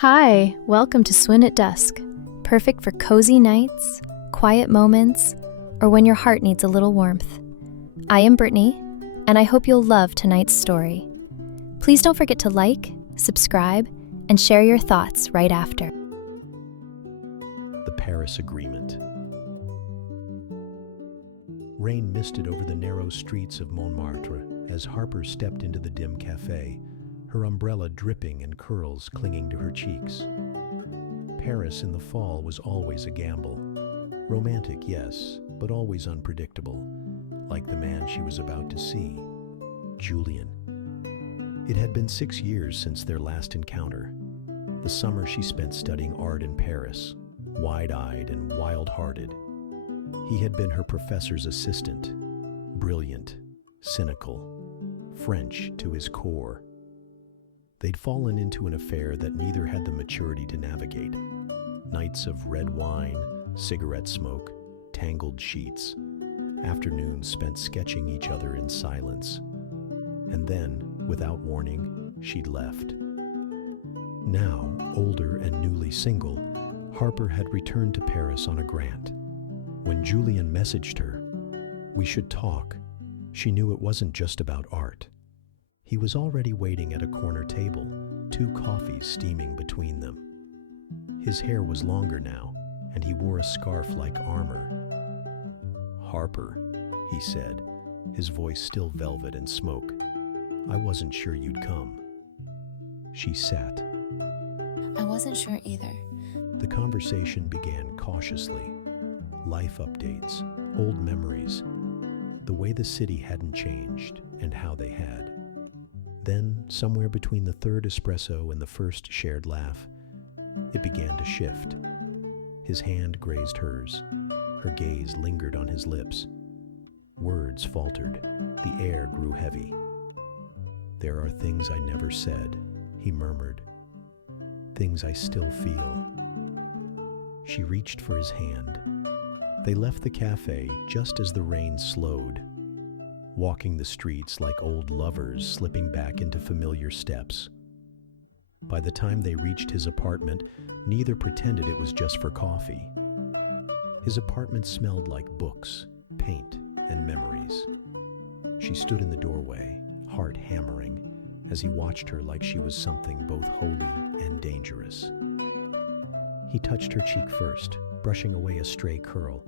Hi, welcome to Swin at Dusk, perfect for cozy nights, quiet moments, or when your heart needs a little warmth. I am Brittany, and I hope you'll love tonight's story. Please don't forget to like, subscribe, and share your thoughts right after. The Paris Agreement. Rain misted over the narrow streets of Montmartre as Harper stepped into the dim cafe, her umbrella dripping and curls clinging to her cheeks. Paris in the fall was always a gamble. Romantic, yes, but always unpredictable, like the man she was about to see, Julian. It had been 6 years since their last encounter, the summer she spent studying art in Paris, wide-eyed and wild-hearted. He had been her professor's assistant, brilliant, cynical, French to his core. They'd fallen into an affair that neither had the maturity to navigate. Nights of red wine, cigarette smoke, tangled sheets, afternoons spent sketching each other in silence. And then, without warning, she'd left. Now, older and newly single, Harper had returned to Paris on a grant. When Julian messaged her, "We should talk," she knew it wasn't just about art. He was already waiting at a corner table, 2 coffees steaming between them. His hair was longer now, and he wore a scarf like armor. "Harper," he said, his voice still velvet and smoke. "I wasn't sure you'd come." She sat. I wasn't sure either. The conversation began cautiously. Life updates, old memories, the way the city hadn't changed and how they had. Then, somewhere between the third espresso and the first shared laugh, it began to shift. His hand grazed hers. Her gaze lingered on his lips. Words faltered. The air grew heavy. "There are things I never said," he murmured. "Things I still feel." She reached for his hand. They left the cafe just as the rain slowed, walking the streets like old lovers slipping back into familiar steps. By the time they reached his apartment, neither pretended it was just for coffee. His apartment smelled like books, paint, and memories. She stood in the doorway, heart hammering, as he watched her like she was something both holy and dangerous. He touched her cheek first, brushing away a stray curl.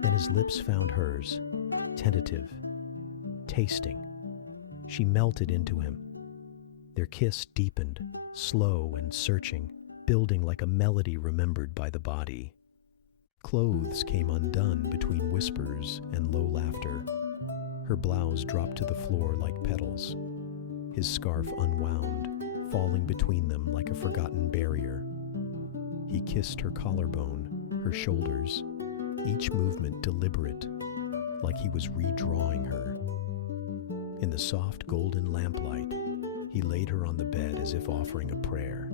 Then his lips found hers, tentative, tasting. She melted into him. Their kiss deepened, slow and searching, building like a melody remembered by the body. Clothes came undone between whispers and low laughter. Her blouse dropped to the floor like petals. His scarf unwound, falling between them like a forgotten barrier. He kissed her collarbone, her shoulders, each movement deliberate, like he was redrawing her. In the soft golden lamplight, he laid her on the bed as if offering a prayer.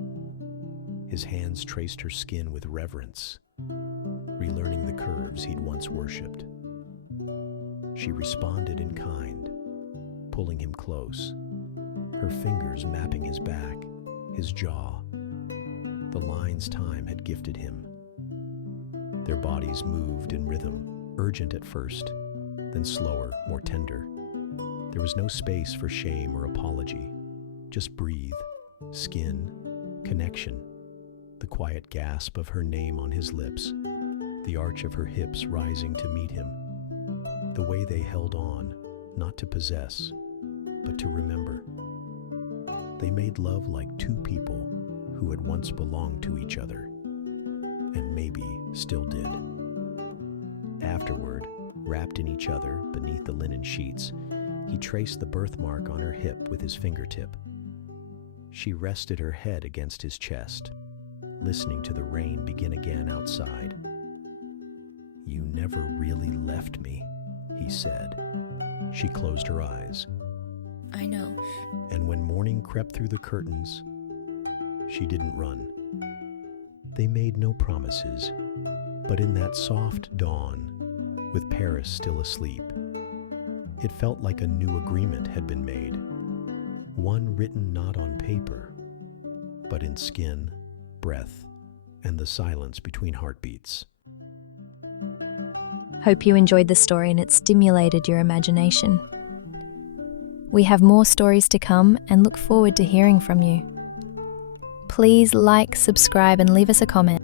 His hands traced her skin with reverence, relearning the curves he'd once worshipped. She responded in kind, pulling him close, her fingers mapping his back, his jaw, the lines time had gifted him. Their bodies moved in rhythm, urgent at first, then slower, more tender. There was no space for shame or apology. Just breathe, skin, connection, the quiet gasp of her name on his lips, the arch of her hips rising to meet him, the way they held on, not to possess, but to remember. They made love like 2 people who had once belonged to each other, and maybe still did. Afterward, wrapped in each other beneath the linen sheets, he traced the birthmark on her hip with his fingertip. She rested her head against his chest, listening to the rain begin again outside. "You never really left me," he said. She closed her eyes. I know. And when morning crept through the curtains, she didn't run. They made no promises, but in that soft dawn, with Paris still asleep, it felt like a new agreement had been made, one written not on paper, but in skin, breath, and the silence between heartbeats. Hope you enjoyed the story and it stimulated your imagination. We have more stories to come and look forward to hearing from you. Please like, subscribe, and leave us a comment.